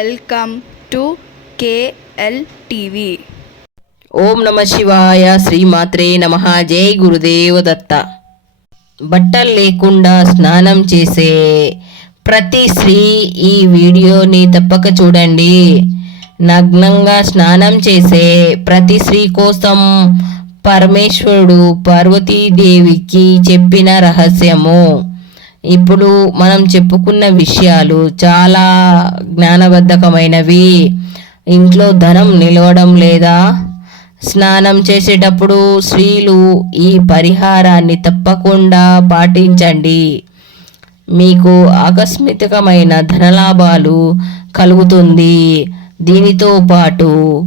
Welcome to KL TV. ఓం నమ శివాయ శ్రీమాత్రే నమ జై గురుదేవ దత్త. బట్టలు లేకుండా స్నానం చేసే ప్రతి స్త్రీ ఈ వీడియోని తప్పక చూడండి. నగ్నంగా స్నానం చేసే ప్రతి స్త్రీ కోసం పరమేశ్వరుడు పార్వతీదేవికి చెప్పిన రహస్యము. ఇప్పుడు మనం చెప్పుకున్న విషయాలు చాలా జ్ఞానబద్ధకమైనవి. ఇంట్లో ధనం నిలవడం లేదా స్నానం చేసేటప్పుడు స్త్రీలు ఈ పరిహారాన్ని తప్పకుండా పాటించండి. మీకు ఆకస్మికమైన ధనలాభాలు కలుగుతుంది. దీనితో పాటు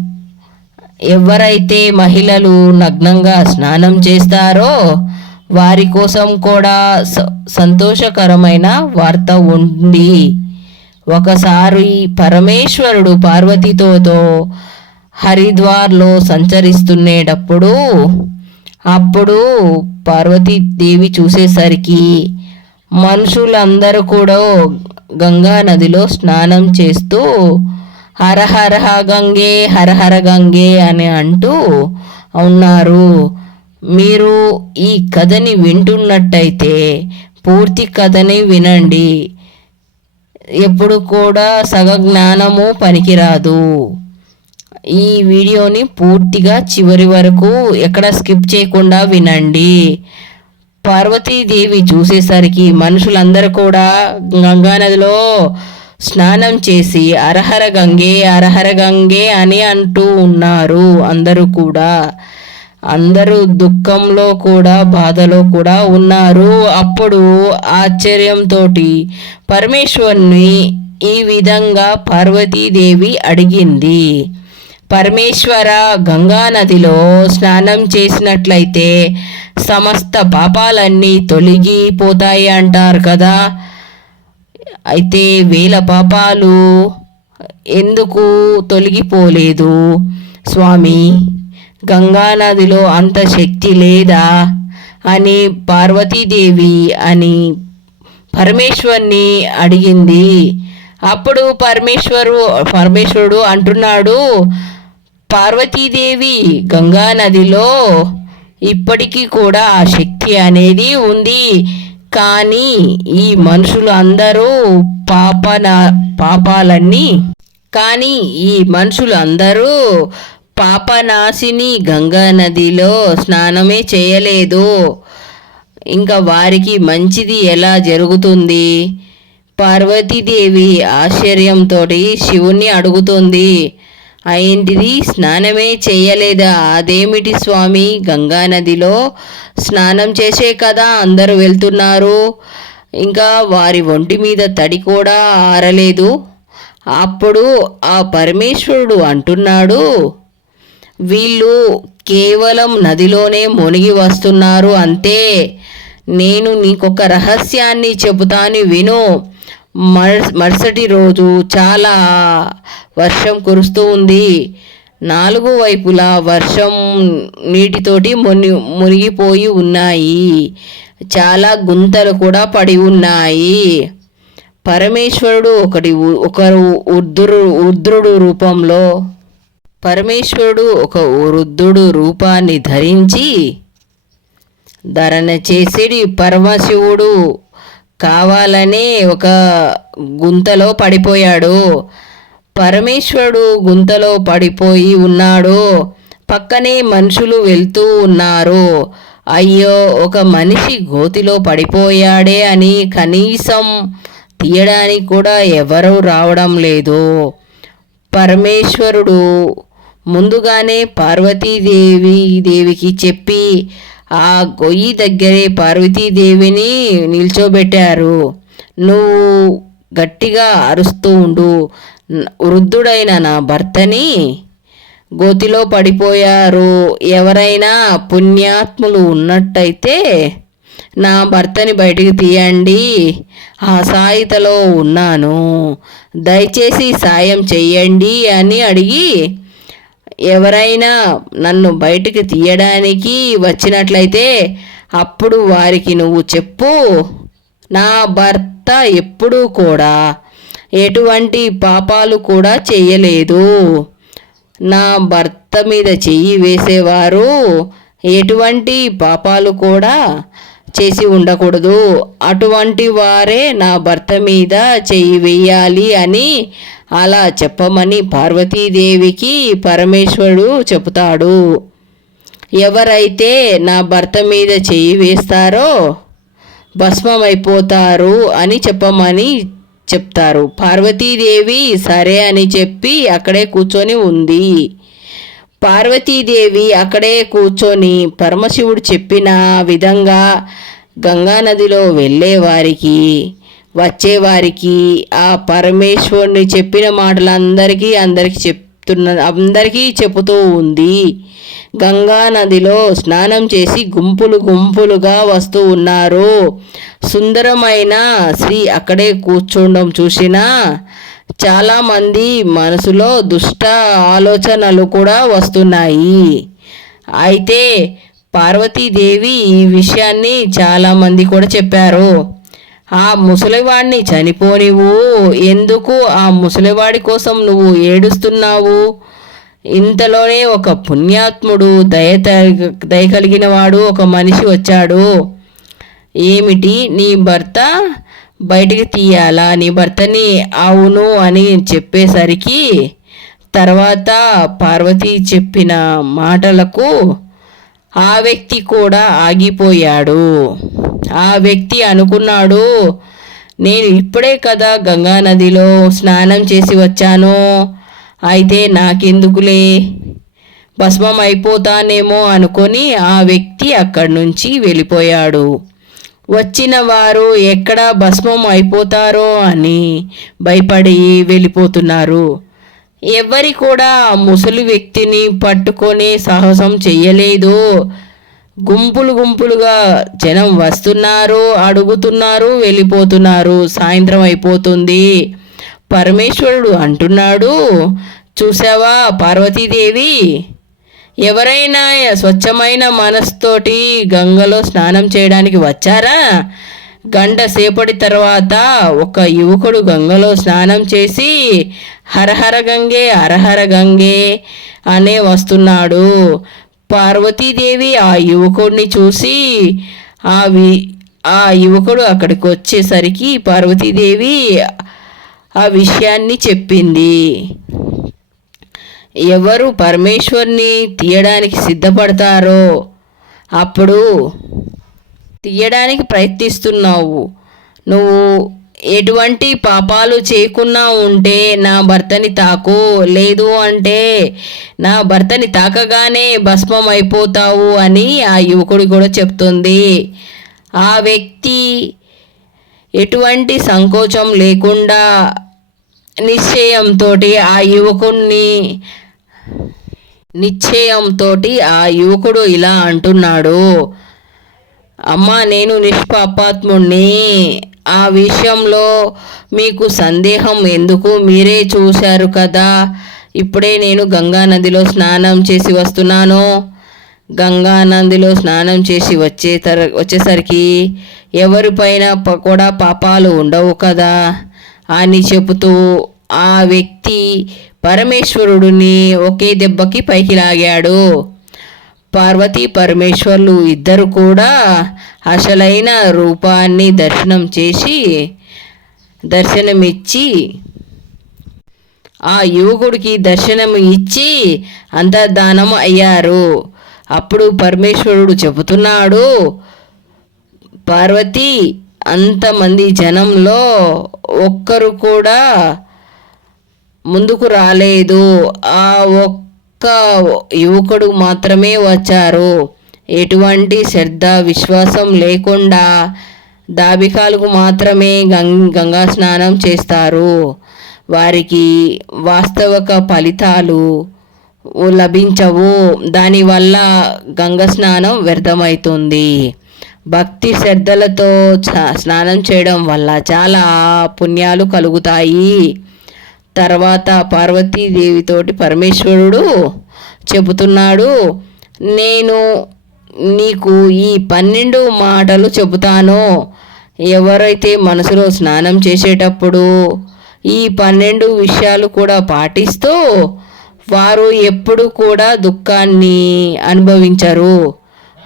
ఎవరైతే మహిళలు నగ్నంగా స్నానం చేస్తారో వారి కోసం కూడా స- సంతోషకరమైన వార్త ఉంది. ఒకసారి పరమేశ్వరుడు పార్వతితోతో హరిద్వార్లో సంచరిస్తునేటప్పుడు అప్పుడు పార్వతీదేవి చూసేసరికి మనుషులందరూ కూడా గంగా నదిలో స్నానం చేస్తూ హర హర గంగే హర హర గంగే అని అంటూ ఉన్నారు. మీరు ఈ కథని వింటున్నట్టయితే పూర్తి కథని వినండి. ఎప్పుడు కూడా సగ జ్ఞానము పనికిరాదు. ఈ వీడియోని పూర్తిగా చివరి వరకు ఎక్కడ స్కిప్ చేయకుండా వినండి. పార్వతీదేవి చూసేసరికి మనుషులందరూ కూడా గంగా నదిలో స్నానం చేసి అరహర గంగే అరహర గంగే అని అంటూ ఉన్నారు అందరూ కూడా. అందరూ దుఃఖంలో కూడా బాధలో కూడా ఉన్నారు. అప్పుడు ఆశ్చర్యంతో పరమేశ్వరుని ఈ విధంగా పార్వతీదేవి అడిగింది. పరమేశ్వర గంగా నదిలో స్నానం చేసినట్లయితే సమస్త పాపాలన్నీ తొలగిపోతాయి అంటారు కదా. అయితే వేల పాపాలు ఎందుకు తొలగిపోలేదు? స్వామి గంగా నదిలో అంత శక్తి లేదా? అని పార్వతీదేవి అని పరమేశ్వర్ని అడిగింది. అప్పుడు పరమేశ్వరు పరమేశ్వరుడు అంటున్నాడు పార్వతీదేవి గంగా నదిలో ఇప్పటికీ కూడా ఆ శక్తి అనేది ఉంది. కానీ ఈ మనుషులు అందరూ పాపన పాపాలన్నీ కానీ ఈ మనుషులు అందరూ పాపనాశిని గంగా నదిలో స్నానమే చేయలేదు. ఇంకా వారికి మంచిది ఎలా జరుగుతుంది? పార్వతీదేవి ఆశ్చర్యంతో శివుణ్ణి అడుగుతుంది. అయింటిది స్నానమే చేయలేదా? అదేమిటి స్వామి? గంగా నదిలో స్నానం చేసే కదా అందరూ వెళ్తున్నారు. ఇంకా వారి ఒంటి మీద తడి కూడా ఆరలేదు. అప్పుడు ఆ పరమేశ్వరుడు అంటున్నాడు వీళ్ళు కేవలం నదిలోనే మునిగి వస్తున్నారు అంతే నేను నీకొక రహస్యాన్ని చెబుతాను విను. మర్ మరుసటి రోజు చాలా వర్షం కురుస్తూ ఉంది. నాలుగు వైపులా వర్షం నీటితోటి ముని మునిగిపోయి ఉన్నాయి. చాలా గుంతలు కూడా పడి ఉన్నాయి. పరమేశ్వరుడు ఒకటి ఒకరు ఉద్రు ఉద్రుడు రూపంలో పరమేశ్వరుడు ఒక వృద్ధుడు రూపాన్ని ధరించి ధరణ చేసిడి పరమశివుడు కావాలనే ఒక గుంతలో పడిపోయాడు. పరమేశ్వరుడు గుంతలో పడిపోయి ఉన్నాడు. పక్కనే మనుషులు వెళ్తూ ఉన్నారు. అయ్యో ఒక మనిషి గోతిలో పడిపోయాడే అని కనీసం తీయడానికి కూడా ఎవరూ రావడం లేదు. పరమేశ్వరుడు ముందుగానే పార్వతీదేవి దేవికి చెప్పి ఆ గొయ్యి దగ్గరే పార్వతీదేవిని నిల్చోబెట్టారు. నువ్వు గట్టిగా అరుస్తూ ఉండు. వృద్ధుడైన నా భర్తని గోతిలో పడిపోయారు. ఎవరైనా పుణ్యాత్ములు ఉన్నట్టయితే నా భర్తని బయటికి తీయండి. ఆ సాయితలో ఉన్నాను. దయచేసి సాయం చెయ్యండి అని అడిగి ఎవరైనా నన్ను బయటికి తీయడానికి వచ్చినట్లయితే అప్పుడు వారికి నువ్వు చెప్పు. నా భర్త ఎప్పుడూ కూడా ఎటువంటి పాపాలు కూడా చేయలేదు. నా భర్త మీద చెయ్యి వేసేవారు ఎటువంటి పాపాలు కూడా చేసి ఉండకూడదు. అటువంటి వారే నా భర్త మీద చెయ్యి వేయాలి అని అలా చెప్పమని పార్వతీదేవికి పరమేశ్వరుడు చెబుతాడు. ఎవరైతే నా భర్త మీద చెయ్యి వేస్తారో భస్మమైపోతారు అని చెప్పమని చెప్తారు. పార్వతీదేవి సరే అని చెప్పి అక్కడే కూర్చొని ఉంది. పార్వతీదేవి అక్కడే కూర్చొని పరమశివుడు చెప్పిన విధంగా గంగానదిలో వెళ్ళేవారికి వచ్చేవారికి ఆ పరమేశ్వరుని చెప్పిన మాటలందరికీ అందరికీ చెప్తున్న అందరికీ చెబుతూ ఉంది. గంగా నదిలో స్నానం చేసి గుంపులు గుంపులుగా వస్తూ ఉన్నారు. సుందరమైన శ్రీ అక్కడే కూర్చోండం చూసినా చాలామంది మనసులో దుష్ట ఆలోచనలు కూడా వస్తున్నాయి. అయితే పార్వతీదేవి ఈ విషయాన్ని చాలామంది కూడా చెప్పారు. ఆ ముసలివాడిని చనిపోనివు ఎందుకు ఆ ముసలివాడి కోసం నువ్వు ఏడుస్తున్నావు? ఇంతలోనే ఒక పుణ్యాత్ముడు దయ దయ కలిగిన వాడు ఒక మనిషి వచ్చాడు. ఏమిటి? నీ భర్త బయటికి తీయాలా? నీ భర్తని అవును అని చెప్పేసరికి తర్వాత పార్వతి చెప్పిన మాటలకు ఆ వ్యక్తి కూడా ఆగిపోయాడు. ఆ వ్యక్తి అనుకున్నాడు నేను ఇప్పుడే కదా గంగా నదిలో స్నానం చేసి వచ్చాను. అయితే నాకెందుకులే? భస్మం అయిపోతానేమో అనుకొని ఆ వ్యక్తి అక్కడి నుంచి వెళ్ళిపోయాడు. వచ్చిన వారు ఎక్కడ భస్మం అయిపోతారో అని భయపడి వెళ్ళిపోతున్నారు. ఎవరి కూడా ముసలి వ్యక్తిని పట్టుకొని సాహసం చెయ్యలేదు. గుంపులు గుంపులుగా జనం వస్తున్నారు అడుగుతున్నారు వెళ్ళిపోతున్నారు. సాయంత్రం అయిపోతుంది. పరమేశ్వరుడు అంటున్నాడు చూసావా పార్వతీదేవి? ఎవరైనా స్వచ్ఛమైన మనస్తోటి గంగలో స్నానం చేయడానికి వచ్చారా? గంట సేపటి తర్వాత ఒక యువకుడు గంగలో స్నానం చేసి హరహర గంగే హరహర గంగే అనే వస్తున్నాడు. పార్వతీదేవి ఆ యువకుడిని చూసి ఆ వి ఆ యువకుడు అక్కడికి వచ్చేసరికి పార్వతీదేవి ఆ విషయాన్ని చెప్పింది. ఎవరు పరమేశ్వర్ని తీయడానికి సిద్ధపడతారో అప్పుడు తీయడానికి ప్రయత్నిస్తున్నావు. నువ్వు ఎటువంటి పాపాలు చేయకుండా ఉంటే నా భర్తని తాకు. లేదు అంటే నా భర్తని తాకగానే భస్మం అయిపోతావు అని ఆ యువకుడు కూడా చెప్తుంది. ఆ వ్యక్తి ఎటువంటి సంకోచం లేకుండా నిశ్చయంతో ఆ యువకుణ్ణి నిశ్చయంతో ఆ యువకుడు ఇలా అంటున్నాడు. అమ్మా నేను నిష్పాపాత్ముణ్ణి. ఆ విషయంలో మీకు సందేహం ఎందుకు? మీరే చూశారు కదా. ఇప్పుడే నేను గంగా నదిలో స్నానం చేసి వస్తున్నాను. గంగా నదిలో స్నానం చేసి వచ్చే తర వచ్చేసరికి ఎవరిపైన కూడా పాపాలు ఉండవు కదా. అని చెబుతూ ఆ వ్యక్తి పరమేశ్వరుడిని ఒకే దెబ్బకి పైకి లాగాడు. పార్వతీ పరమేశ్వర్లు ఇద్దరు కూడా అసలైన రూపాన్ని దర్శనం చేసి దర్శనమిచ్చి ఆ యువకుడికి దర్శనం ఇచ్చి అంతర్ధానం అయ్యారు. అప్పుడు పరమేశ్వరుడు చెబుతున్నాడు పార్వతి అంతమంది జనంలో ఒక్కరు కూడా ముందుకు రాలేదు. ఆ ఒక్క యువకుడు మాత్రమే వచ్చారు. ఎటువంటి శ్రద్ధ విశ్వాసం లేకుండా దాబికాలకు మాత్రమే గం గంగా స్నానం చేస్తారు. వారికి వాస్తవక ఫలితాలు లభించవు. దానివల్ల గంగ స్నానం వ్యర్థమవుతుంది. భక్తి శ్రద్ధలతో స్నానం చేయడం వల్ల చాలా పుణ్యాలు కలుగుతాయి. తర్వాత పార్వతీదేవితోటి పరమేశ్వరుడు చెబుతున్నాడు నేను నీకు ఈ పన్నెండు మాటలు చెబుతాను. ఎవరైతే మనసులో స్నానం చేసేటప్పుడు ఈ పన్నెండు విషయాలు కూడా పాటిస్తూ వారు ఎప్పుడు కూడా దుఃఖాన్ని అనుభవించరు.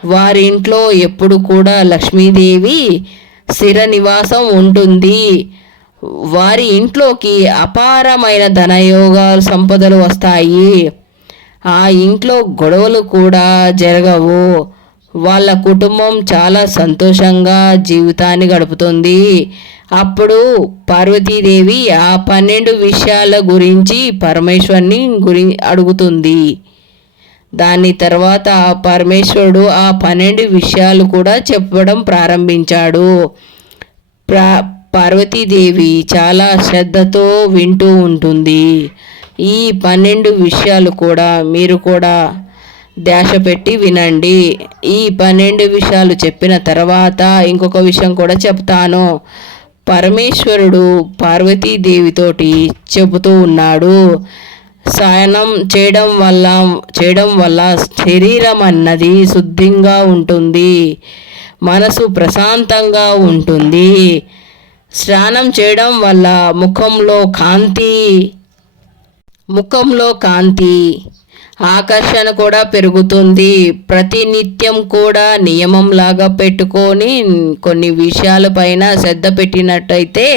వారి ఇంట్లో ఎప్పుడు కూడా లక్ష్మీదేవి స్థిర నివాసం ఉంటుంది. వారి ఇంట్లోకి అపారమైన ధనయోగాలు సంపదలు వస్తాయి. ఆ ఇంట్లో గొడవలు కూడా జరగవు. వాళ్ళ కుటుంబం చాలా సంతోషంగా జీవితాన్ని గడుపుతుంది. అప్పుడు పార్వతీదేవి ఆ పన్నెండు విషయాల గురించి పరమేశ్వర్ని గురి అడుగుతుంది. దాని తర్వాత పరమేశ్వరుడు ఆ పన్నెండు విషయాలు కూడా చెప్పడం ప్రారంభించాడు. ప్రా పార్వతీదేవి చాలా శ్రద్ధతో వింటూ ఉంటుంది. ఈ పన్నెండు విషయాలు కూడా మీరు కూడా ధ్యాస పెట్టి వినండి. ఈ పన్నెండు విషయాలు చెప్పిన తర్వాత ఇంకొక విషయం కూడా చెప్తాను. పరమేశ్వరుడు పార్వతీదేవితోటి చెబుతూ ఉన్నాడు. సాయనం చేయడం వల్ల చేయడం వల్ల శరీరం అన్నది శుద్ధిగా ఉంటుంది. మనసు ప్రశాంతంగా ఉంటుంది. స్నానం చేయడం వల్ల ముఖంలో కాంతి ముఖంలో కాంతి ఆకర్షణ కూడా పెరుగుతుంది. ప్రతినిత్యం కూడా నియమంలాగా పెట్టుకొని కొన్ని విషయాలపైన శ్రద్ధ పెట్టినట్టయితే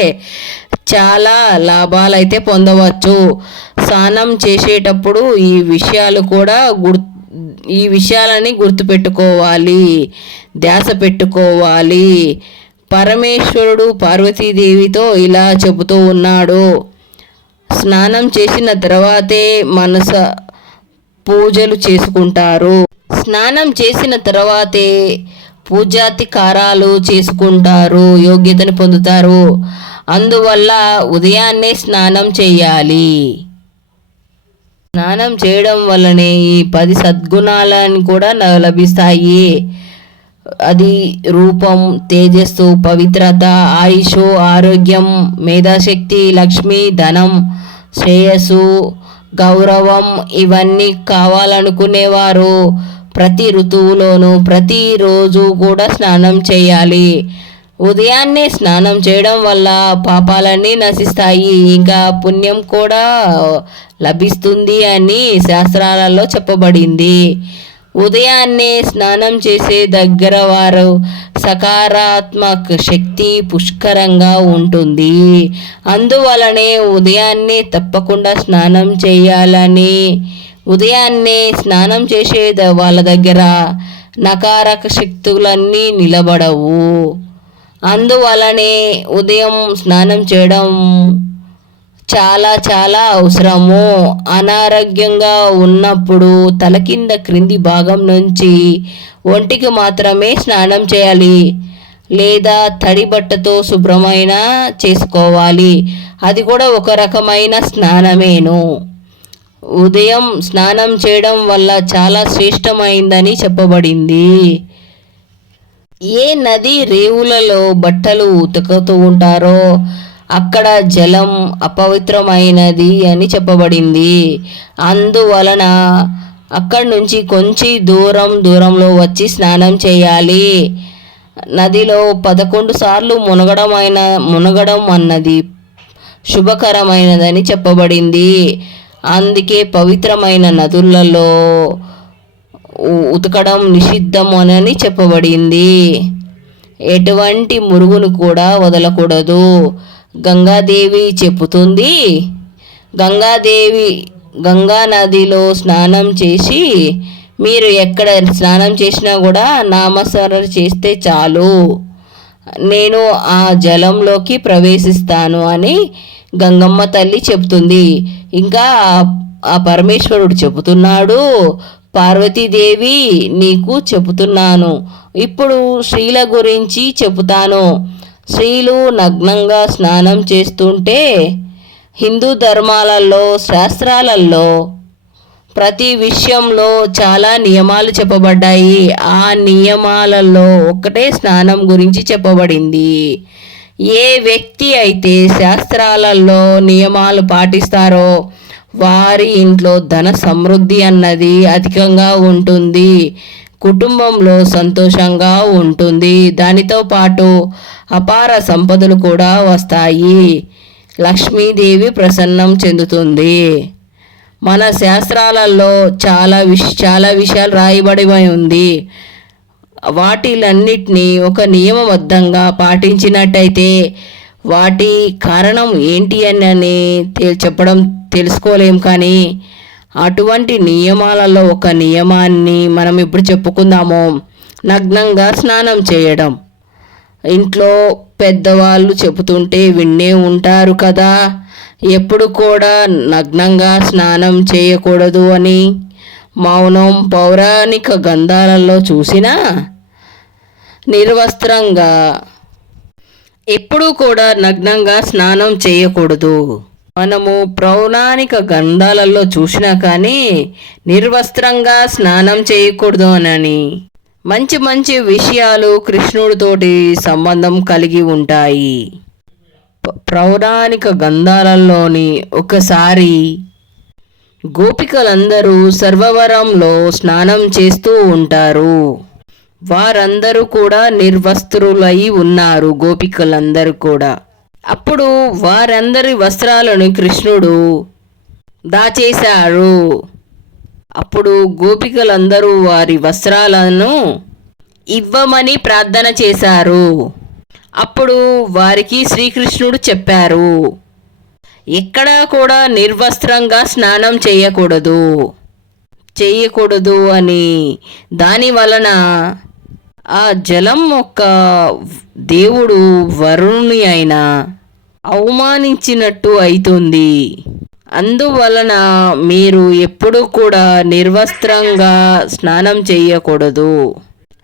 చాలా లాభాలు అయితే పొందవచ్చు. స్నానం చేసేటప్పుడు ఈ విషయాలు కూడా గుర్ ఈ విషయాలని గుర్తుపెట్టుకోవాలి. ధ్యాస పెట్టుకోవాలి. పరమేశ్వరుడు పార్వతీదేవితో ఇలా చెబుతూ ఉన్నాడు. స్నానం చేసిన తర్వాతే మనస పూజలు చేసుకుంటారు. స్నానం చేసిన తర్వాతే పూజాతికారాలు చేసుకుంటారు యోగ్యతను పొందుతారు. అందువల్ల ఉదయాన్నే స్నానం చేయాలి. స్నానం చేయడం వల్లనే ఈ పది సద్గుణాలను కూడా న- లభిస్తాయి. అది రూపం తేజస్సు పవిత్రత ఆయుష్ ఆరోగ్యం మేధాశక్తి లక్ష్మి ధనం శ్రేయస్సు గౌరవం ఇవన్నీ కావాలనుకునేవారు. ప్రతి ఋతువులోనూ ప్రతిరోజు కూడా స్నానం చేయాలి. ఉదయాన్నే స్నానం చేయడం వల్ల పాపాలన్నీ నశిస్తాయి. ఇంకా పుణ్యం కూడా లభిస్తుంది అని శాస్త్రాలలో చెప్పబడింది. ఉదయాన్నే స్నానం చేసే దగ్గర వారు సకారాత్మక శక్తి పుష్కరంగా ఉంటుంది. అందువలనే ఉదయాన్నే తప్పకుండా స్నానం చేయాలని ఉదయాన్నే స్నానం చేసే వాళ్ళ దగ్గర నకారక శక్తులన్నీ నిలబడవు. అందువలనే ఉదయం స్నానం చేయడం చాలా చాలా అవసరము. అనారోగ్యంగా ఉన్నప్పుడు తల కింద క్రింది భాగం నుంచి ఒంటికి మాత్రమే స్నానం చేయాలి. లేదా తడి బట్టతో శుభ్రమైన చేసుకోవాలి. అది కూడా ఒక రకమైన స్నానమేను. ఉదయం స్నానం చేయడం వల్ల చాలా శ్రేష్టమైందని చెప్పబడింది. ఏ నది రేవులలో బట్టలు ఉతుకుతూ ఉంటారో అక్కడ జలం అపవిత్రమైనది అని చెప్పబడింది. అందువలన అక్కడి నుంచి కొంచెం దూరం దూరంలో వచ్చి స్నానం చేయాలి. నదిలో పదకొండు సార్లు మునగడం అయిన మునగడం అన్నది శుభకరమైనదని చెప్పబడింది. అందుకే పవిత్రమైన నదులలో ఉతకడం నిషిద్ధం అని చెప్పబడింది. ఎటువంటి మురుగును కూడా వదలకూడదు. గంగాదేవి చెబుతుంది. గంగాదేవి గంగా నదిలో స్నానం చేసి మీరు ఎక్కడ స్నానం చేసినా కూడా నామస్మరణ చేస్తే చాలు. నేను ఆ జలంలోకి ప్రవేశిస్తాను అని గంగమ్మ తల్లి చెబుతుంది. ఇంకా ఆ- పరమేశ్వరుడు చెబుతున్నాడు. పార్వతీదేవి నీకు చెబుతున్నాను. ఇప్పుడు స్త్రీల గురించి చెబుతాను. స్త్రీలు నగ్నంగా స్నానం చేస్తుంటే హిందూ ధర్మాలలో శాస్త్రాలలో ప్రతి విషయంలో చాలా నియమాలు చెప్పబడ్డాయి. ఆ నియమాలలో ఒకటే స్నానం గురించి చెప్పబడింది. ఏ వ్యక్తి అయితే శాస్త్రాలలో నియమాలు పాటిస్తారో వారి ఇంట్లో ధన సమృద్ధి అన్నది అధికంగా ఉంటుంది. కుటుంబంలో సంతోషంగా ఉంటుంది. దానితో పాటు అపార సంపదలు కూడా వస్తాయి. లక్ష్మీదేవి ప్రసన్నం చెందుతుంది. మన శాస్త్రాలలో చాలా విష చాలా విషయాలు రాయబడి ఉంది. వాటిలన్నిటినీ ఒక నియమబద్ధంగా పాటించినట్టయితే వాటి కారణం ఏంటి అని అని చెప్పడం తెలుసుకోలేం కానీ అటువంటి నియమాలలో ఒక నియమాన్ని మనం ఇప్పుడు చెప్పుకుందాము. నగ్నంగా స్నానం చేయడం. ఇంట్లో పెద్దవాళ్ళు చెబుతుంటే విన్నే ఉంటారు కదా. ఎప్పుడు కూడా నగ్నంగా స్నానం చేయకూడదు అని మౌనం పౌరాణిక గంధాలలో చూసినా నిర్వస్త్రంగా ఎప్పుడూ కూడా నగ్నంగా స్నానం చేయకూడదు. మనము పౌరాణిక గ్రంథాలలో చూసినా కానీ నిర్వస్త్రంగా స్నానం చేయకూడదు అని మంచి మంచి విషయాలు కృష్ణుడితోటి సంబంధం కలిగి ఉంటాయి. ప్రౌరాణిక పౌరాణిక ఒకసారి గోపికలందరూ సర్వవరంలో స్నానం చేస్తూ ఉంటారు. వారందరూ కూడా నిర్వస్త్రులై ఉన్నారు గోపికలందరూ కూడా. అప్పుడు వారందరి వస్త్రాలను కృష్ణుడు దాచేశారు అప్పుడు గోపికలందరూ వారి వస్త్రాలను ఇవ్వమని ప్రార్థన చేశారు. అప్పుడు వారికి శ్రీకృష్ణుడు చెప్పారు ఎక్కడా కూడా నిర్వస్త్రంగా స్నానం చేయకూడదు. చేయకూడదు అని దాని వలన ఆ జలం యొక్క దేవుడు వరుణుని అయిన అవమానించినట్టు అవుతుంది అందువలన మీరు ఎప్పుడు కూడా నిర్వస్త్రంగా స్నానం చేయకూడదు.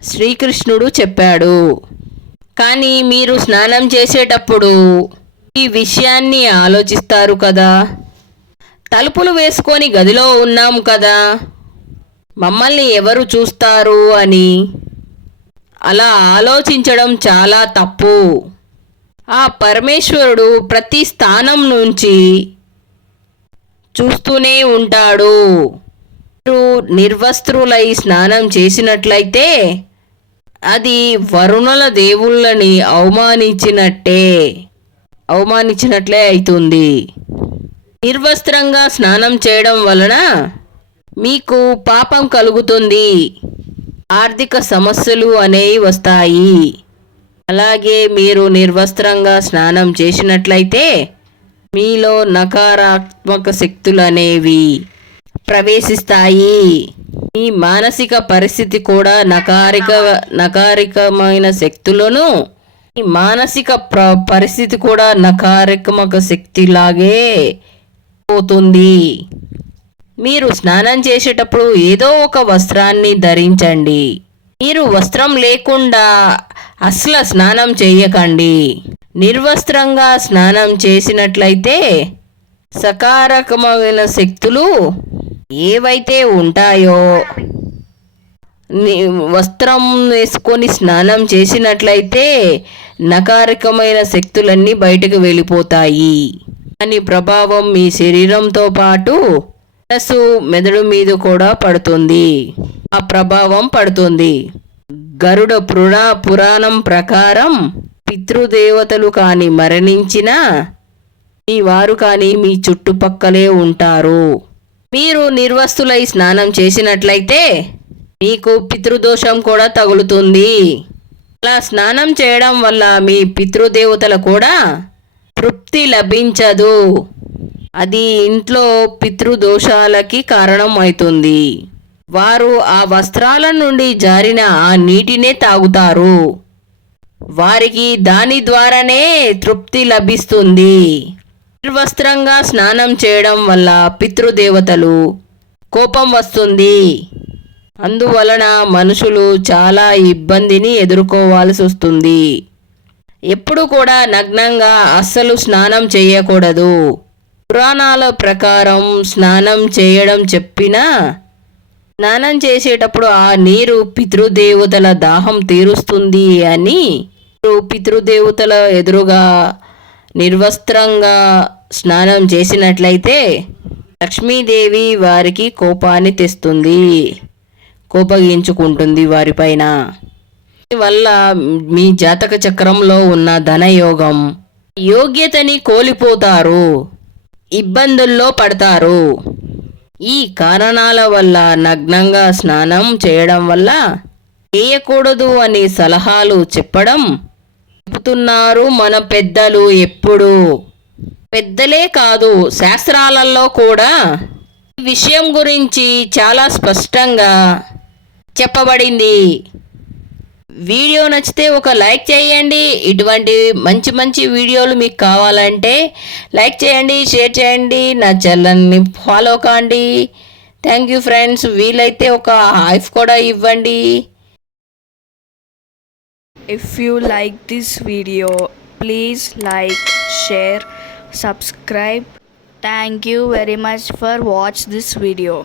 శ్రీకృష్ణుడు చెప్పాడు. కానీ మీరు స్నానం చేసేటప్పుడు ఈ విషయాన్ని ఆలోచిస్తారు కదా? తలుపులు వేసుకొని గదిలో ఉన్నాం కదా? మమ్మల్ని ఎవరు చూస్తారు అని అలా ఆలోచించడం చాలా తప్పు. ఆ పరమేశ్వరుడు ప్రతి స్థానం నుంచి చూస్తూనే ఉంటాడు. నిర్వస్త్రులై స్నానం చేసినట్లయితే అది వరుణుల దేవుళ్ళని అవమానించినట్టే అవమానించినట్లే అవుతుంది నిర్వస్త్రంగా స్నానం చేయడం వలన మీకు పాపం కలుగుతుంది. ఆర్థిక సమస్యలు అనేవి వస్తాయి. అలాగే మీరు నిర్వస్త్రంగా స్నానం చేసినట్లయితే మీలో నకారాత్మక శక్తులు అనేవి ప్రవేశిస్తాయి. మీ మానసిక పరిస్థితి కూడా నకారిక నకారికమైన శక్తులను మీ మానసిక ప్ర పరిస్థితి కూడా నకారికమక శక్తిలాగే పోతుంది. మీరు స్నానం చేసేటప్పుడు ఏదో ఒక వస్త్రాన్ని ధరించండి. మీరు వస్త్రం లేకుండా అసలు స్నానం చేయకండి. నిర్వస్త్రంగా స్నానం చేసినట్లయితే సకారకమైన శక్తులు ఏవైతే ఉంటాయో వస్త్రం వేసుకొని స్నానం చేసినట్లయితే నకారకమైన శక్తులన్నీ బయటకు వెళ్ళిపోతాయి. దాని ప్రభావం మీ శరీరంతో పాటు మనసు మెదడు మీద కూడా పడుతుంది. ఆ ప్రభావం పడుతుంది. గరుడ పురా పురాణం ప్రకారం పితృదేవతలు కాని మరణించిన మీ వారు కానీ మీ చుట్టుపక్కలే ఉంటారు. మీరు నిర్వస్తులై స్నానం చేసినట్లయితే మీకు పితృదోషం కూడా తగులుతుంది. అలా స్నానం చేయడం వల్ల మీ పితృదేవతలు కూడా తృప్తి లభించదు. అది ఇంట్లో పితృదోషాలకి కారణం అవుతుంది వారు ఆ వస్త్రాల నుండి జారిన ఆ నీటినే తాగుతారు. వారికి దాని ద్వారానే తృప్తి లభిస్తుంది. నిర్వస్త్రంగా స్నానం చేయడం వల్ల పితృదేవతలు కోపం వస్తుంది. అందువలన మనుషులు చాలా ఇబ్బందిని ఎదుర్కోవాల్సి వస్తుంది. ఎప్పుడు కూడా నగ్నంగా అస్సలు స్నానం చేయకూడదు. పురాణాల ప్రకారం స్నానం చేయడం చెప్పినా స్నానం చేసేటప్పుడు ఆ నీరు పితృదేవతల దాహం తీరుస్తుంది అని పితృదేవతల ఎదురుగా నిర్వస్త్రంగా స్నానం చేసినట్లయితే లక్ష్మీదేవి వారికి కోపాన్ని తెస్తుంది కోపగించుకుంటుంది వారిపైన. వల్ల మీ జాతక చక్రంలో ఉన్న ధనయోగం యోగ్యతని కోల్పోతారు. ఇబ్బందుల్లో పడతారు. ఈ కారణాల వల్ల నగ్నంగా స్నానం చేయడం వల్ల చేయకూడదు అని సలహాలు చెప్పడం చెబుతున్నారు మన పెద్దలు ఎప్పుడు. పెద్దలే కాదు శాస్త్రాలలో కూడా ఈ విషయం గురించి చాలా స్పష్టంగా చెప్పబడింది. వీడియో నచ్చితే ఒక లైక్ చేయండి. ఇటువంటి మంచి మంచి వీడియోలు మీకు కావాలంటే లైక్ చేయండి షేర్ చేయండి. నా ఛానల్ని ఫాలో కాండి. Thank you friends. వీలైతే ఒక హైఫ్ కూడా ఇవ్వండి. If you like this video please like share subscribe thank you very much for watch this video